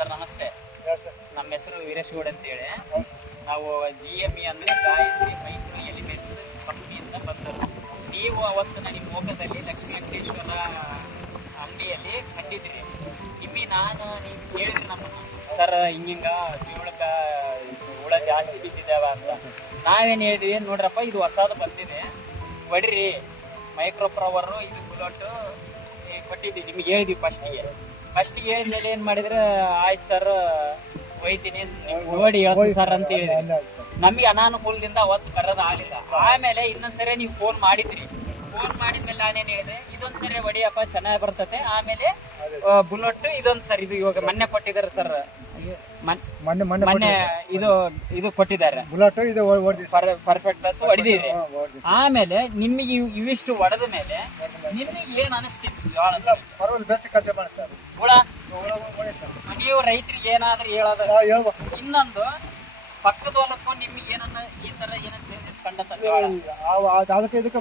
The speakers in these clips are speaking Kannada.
ಸರ್ ನಮಸ್ತೆ. ಹೇಳಿ ಸರ್. ನಮ್ಮ ಹೆಸರು ವೀರೇಶ್ ಗೌಡ್ ಅಂತೇಳಿ. ಹೌದು ಸರ್. ನಾವು GME ಅಂದರೆ ಗಾಯತ್ರಿ ಮೈಕ್ರೋ ಎಲಿಮೆಂಟ್ಸ್ ಕಂಪ್ನಿಯಿಂದ ಬಂದರು. ನೀವು ಅವತ್ತು ನನಗೆ ಮೋಕದಲ್ಲಿ ಲಕ್ಷ್ಮೀ ವೆಂಕಟೇಶ್ವರ ಅಂಗಡಿಯಲ್ಲಿ ಕಂಡಿದ್ರಿ. ಇಮ್ಮಿ ನಾನು ನೀವು ಕೇಳಿದ್ರಿ ನಮ್ಮನ್ನು, ಸರ್ ಹಿಂಗಿಂಗ ಜೋಳಕ್ಕ ಹುಳ ಜಾಸ್ತಿ ಬಿದ್ದಿದ್ದಾವ ಅಂತ. ನಾವೇನು ಹೇಳಿದ್ವಿ, ನೋಡ್ರಪ್ಪ ಇದು ಹೊಸದು ಬಂದಿದೆ, ಹೊಡ್ರಿ ಮೈಕ್ರೋ ಪವರ್ ಇದು ಬುಲೆಟ್ ಕೊಟ್ಟಿದ್ವಿ ನಿಮ್ಗೆ ಹೇಳಿದ್ವಿ. ಫಸ್ಟಿಗೆ ಹೇಳಿದ್ಮೇಲೆ ಏನು ಮಾಡಿದ್ರೆ, ಆಯ್ತು ಸರ್ ಒಯ್ತೀನಿ ನೋಡಿ ಹೇಳ್ತೀನಿ ಸರ್ ಅಂತ ಹೇಳಿದ್ರಿ. ನಮಗೆ ಅನಾನುಕೂಲದಿಂದ ಅವತ್ತು ಬರೋದು ಆಗಲಿಲ್ಲ. ಆಮೇಲೆ ಇನ್ನೊಂದ್ಸರಿ ನೀವು ಫೋನ್ ಮಾಡಿದ್ರಿ. ಫೋನ್ ಮಾಡಿದ್ಮೇಲೆ ನಾನೇನು ಹೇಳಿದೆ, ಇದೊಂದು ಸರಿ ಹೊಡಿಯಪ್ಪ ಚೆನ್ನಾಗಿ ಬರ್ತತೆ. ಆಮೇಲೆ ಬುಲೆಟ್ ಇದೊಂದು ಸರ್, ಇದು ಇವಾಗ ಮೊನ್ನೆ ಕೊಟ್ಟಿದ್ದಾರೆ ಸರ್, ಮೊನ್ನೆ ಇದು ಕೊಟ್ಟಿದ್ದಾರೆ ಬುಲೆಟ್ ಇದು ಪರ್ಫೆಕ್ಟ್ ಬಸ್ ಹೊಡೆದಿರಿ. ಆಮೇಲೆ ನಿಮಗೆ ಇವಿಷ್ಟು ಹೊಡೆದ ಮೇಲೆ ನಿಮಗೆ ಏನ್ ಅನಿಸ್ತಿತ್ತು? ಜೋಳ ಪರವಾಗಿಲ್ಲ, ಬೇಸಿಕ್ ಕೆಲಸ ಮಾಡಿ ಸರ್. ಹುಳ ನೀವು ರೈತರಿಗೆ ಏನಾದ್ರೂ ಹೇಳೋದು. ಇನ್ನೊಂದು ಪಕ್ಕದ ಹೊಲಕ್ಕೂ ನಿಮ್ಗೆ ಏನನ್ನ ಈ ತರ ಏನ ಚೇಂಜಸ್ ಕಂಡತ್ತ? ಅದಕ್ಕೆ ಇದಕ್ಕೆ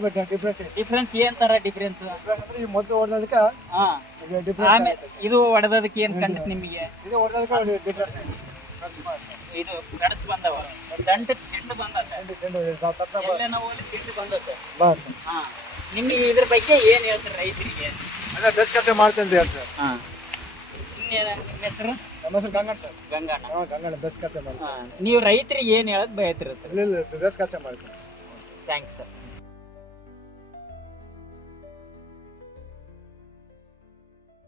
ಡಿಫ್ರೆನ್ಸ್ ಏನ್ ತರ ಡಿಫ್ರೆನ್ಸ್? ಈ ಮೊದಲು ಹೊಡೆದಕ್ಕೆ ಆಮೇಲೆ ಇದು ಹೊಡೆದಕ್ಕೆ ಏನ್ ಕಂಡತ್ ನಿಮಗೆ? ಇದು ಹೊಡೆದಕ್ಕೆ ಡಿಫ್ರೆನ್ಸ್. ಇದು ಗಡಸ್ ಬಂದವ, ದಂಟ ತಿಂಡು ಬಂದತ್ತೆ, ಎಲ್ಲ ನಾವು ತಿಂಡು ಬಂದತ್ತೆ. ಹಾ, ನಿಮಗೆ ಇದ್ರ ಬಗ್ಗೆ ಏನ್ ಹೇಳ್ತಾರೆ ರೈತರಿಗೆ? ಅದೇ ಬೇಸ್ ಕೆಲಸ ಮಾಡ್ತೇನೆ ಹೇಳಿ ಸರ್. ಹಾ, ಇನ್ನೇನ ನಿಮ್ಮ ಹೆಸರು? ನಮ್ಮ ಹೆಸರು ಗಂಗಣ್ಣ ಸರ್. ಗಂಗಣ್ಣ. ಗಂಗಣ್ಣ ಬೇಸ್ ಕೆಲಸ ಮಾಡ್ತೀನಿ. ನೀವು ರೈತರಿಗೆ ಏನ್ ಹೇಳಕ್ ಬಯತ್ರಿ ಸರ್? ಇಲ್ಲ ಬೇಸ್ ಕೆಲಸ ಮಾಡ್ತೀನಿ. Thanks sir.